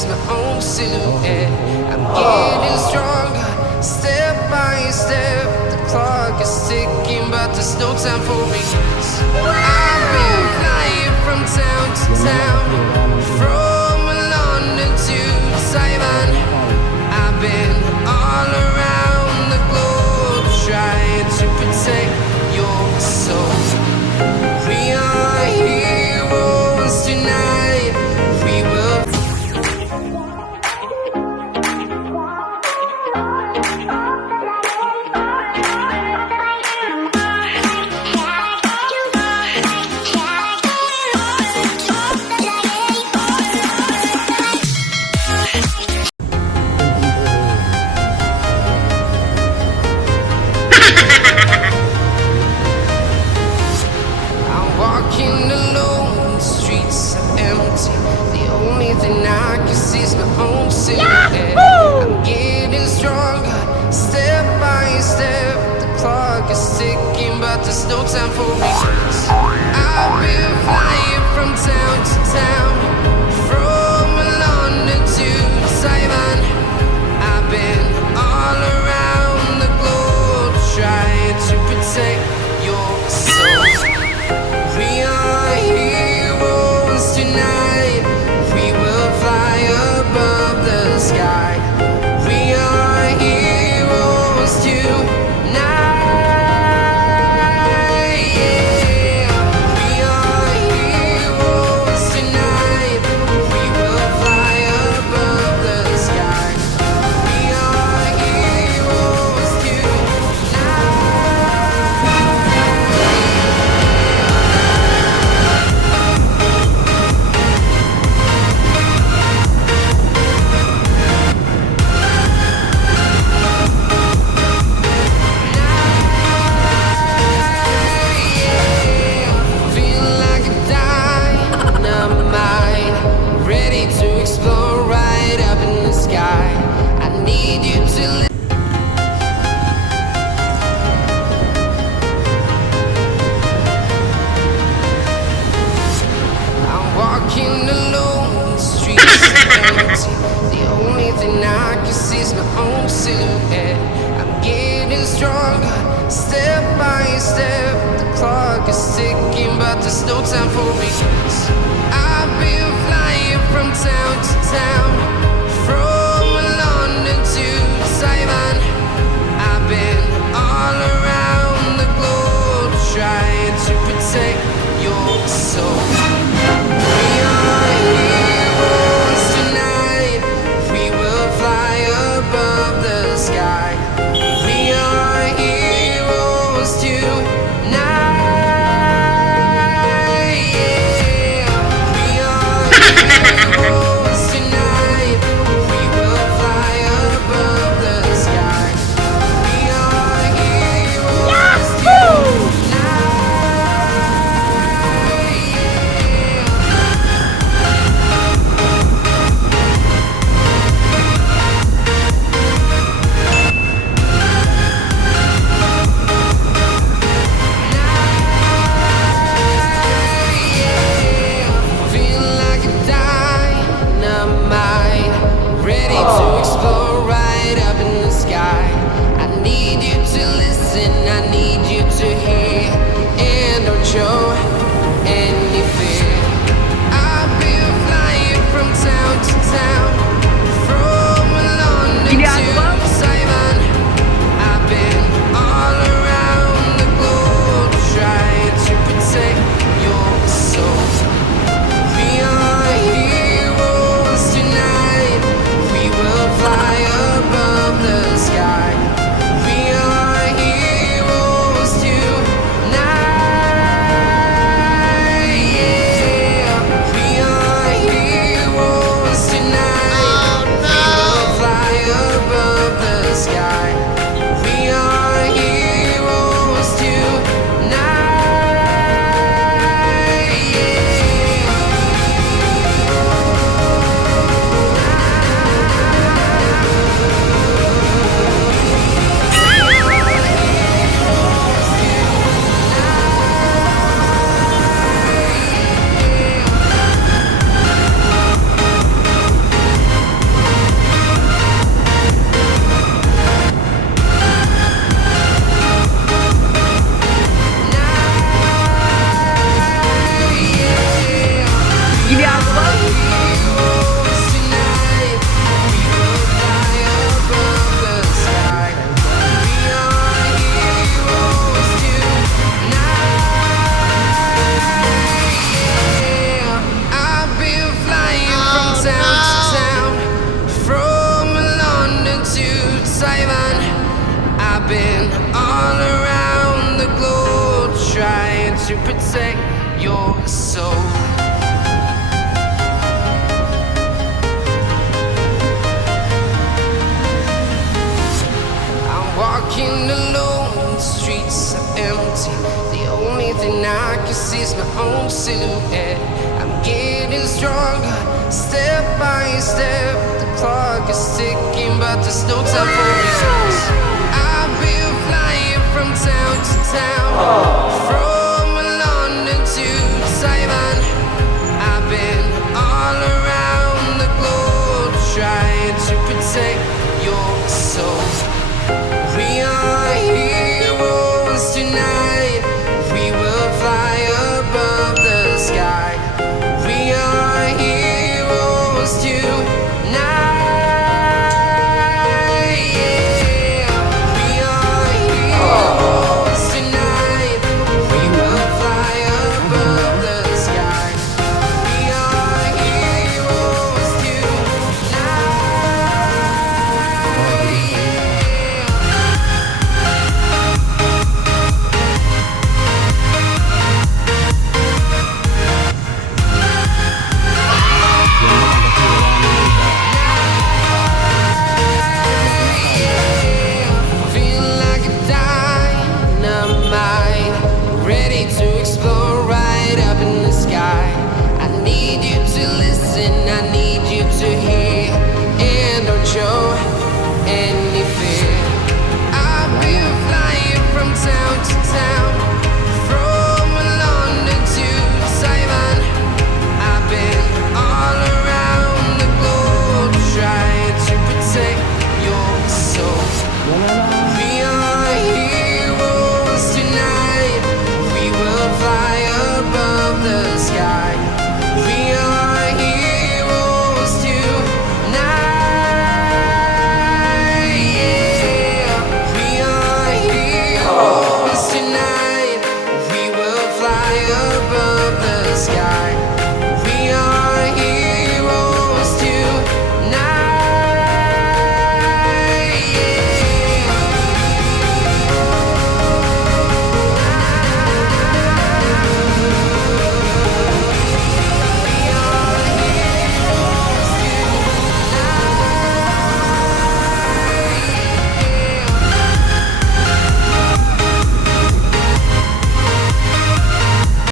sees my own silhouette. I'm getting stronger, step by step. The clock is ticking, but there's no time for regrets. I've been flying from town to town, from London to Taiwan. I've been all around the globe trying to protect your soul. We are heroes tonight. We will. I'm walking alone, the streets are empty. The only thing I can see is my own silhouette. I'm getting stronger, step by step. The clock is ticking, but there's no time for regrets. I've been flying from town to town, from London to Taiwan. I've been all around the globe trying to protect your soul. We are heroes tonight. We will fly above the sky. We are heroes tonight. Yeah. We are heroes tonight. We will fly above the sky. We are heroes tonight. Feel like a dynamite, ready to explode right up in the sky. I need you to listen. I'm walking alone, the streets are empty. The only thing I can see is my own silhouette. I'm getting stronger, step by step. The clock is ticking, but there's no time for regrets. I've been flying from town to town, from London to Taiwan. I've been all around the globe trying to protect your soul. We are heroes tonight. We will fly above the sky. We are heroes tonight. Yeah. We are heroes tonight. We will fly above the sky. We are heroes tonight. Yeah. Feel like a dynamite, ready to explode right up in the sky. I need you to listen, I need you to hear, and don't show any fear. I've been flying from town to town, from London to Taiwan. I've been all around the globe trying to protect your soul. We are heroes tonight. We will fly above the sky. We are heroes tonight. Taiwan. I've been all around the globe trying to protect your soul. I'm walking alone, the streets are empty. The only thing I can see is my own silhouette. I'm getting stronger, step by step. The clock is ticking, but there's no time for us. I've been flying from town to town, from London to Taiwan. I've been all around the globe trying to protect